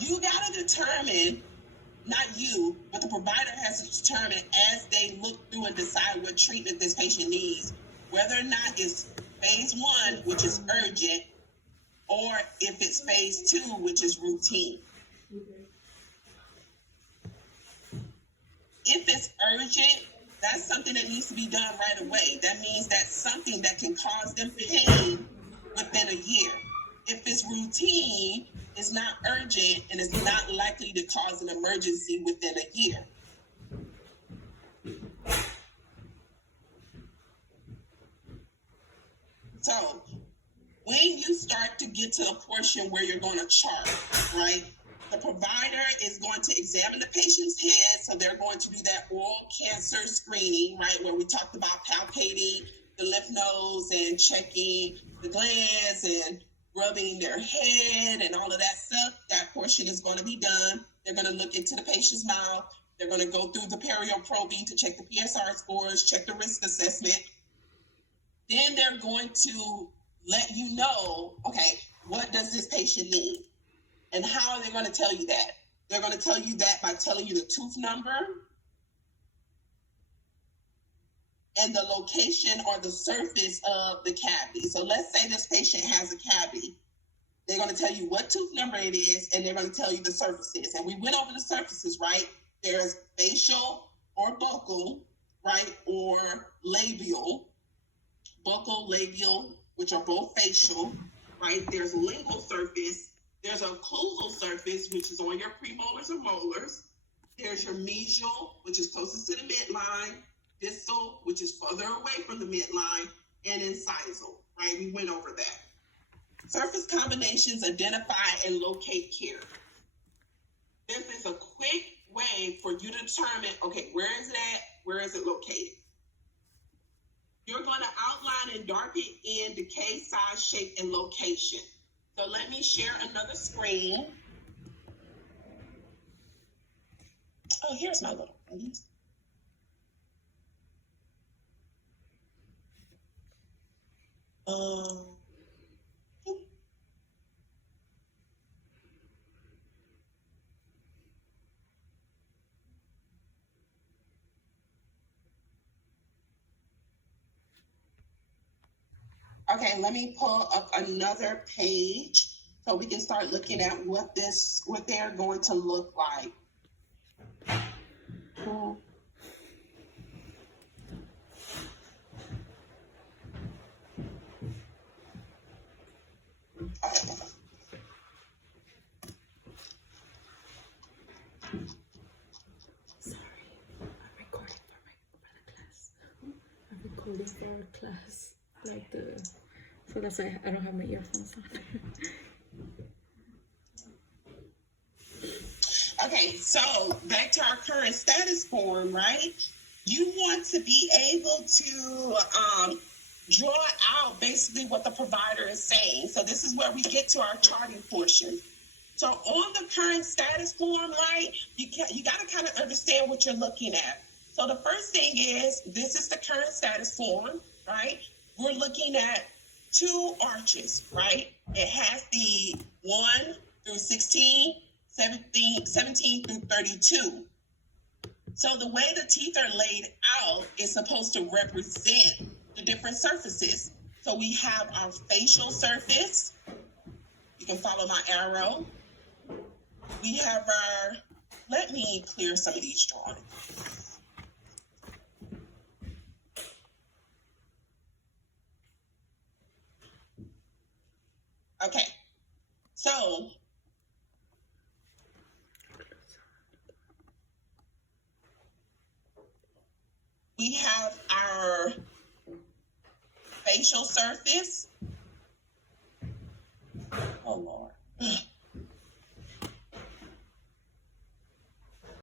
You got to determine, not you, but the provider has to determine as they look through and decide what treatment this patient needs, whether or not it's phase 1, which is urgent, or if it's phase 2, which is routine. If it's urgent, that's something that needs to be done right away. That means that's something that can cause them pain within a year. If it's routine, it's not urgent, and it's not likely to cause an emergency within a year. So when you start to get to a portion where you're going to chart, right, the provider is going to examine the patient's head. So they're going to do that oral cancer screening, right, where we talked about palpating the lymph nodes and checking the glands and rubbing their head and all of that stuff. That portion is going to be done. They're going to look into the patient's mouth. They're going to go through the perio probing to check the PSR scores, check the risk assessment. Then they're going to let you know, okay, what does this patient need? And how are they going to tell you that? They're going to tell you that by telling you the tooth number and the location or the surface of the cavity. So let's say this patient has a cavity. They're going to tell you what tooth number it is, and they're going to tell you the surfaces. And we went over the surfaces, right? There's facial or buccal, right? Or labial. Buccal, labial, which are both facial, right? There's lingual surface. There's a occlusal surface, which is on your premolars or molars. There's your mesial, which is closest to the midline. Distal, which is further away from the midline. And incisal, right? We went over that. Surface combinations identify and locate care. This is a quick way for you to determine, okay, where is it at? Where is it located? You're going to outline and darken in decay, size, shape, and location. So let me share another screen. Oh, here's my little ladies. Okay, let me pull up another page so we can start looking at what they're going to look like. For our class, so that's why I don't have my earphones on. Okay, so back to our current status form, right? You want to be able to draw out basically what the provider is saying. So this is where we get to our charting portion. So on the current status form, right, you got to kind of understand what you're looking at. So the first thing is, this is the current status form, right? We're looking at 2 arches, right? It has the 1 through 16, 17 through 32. So the way the teeth are laid out is supposed to represent the different surfaces. So we have our facial surface. You can follow my arrow. We have our, let me clear some of these drawings. Okay, so we have our facial surface. Oh, Lord.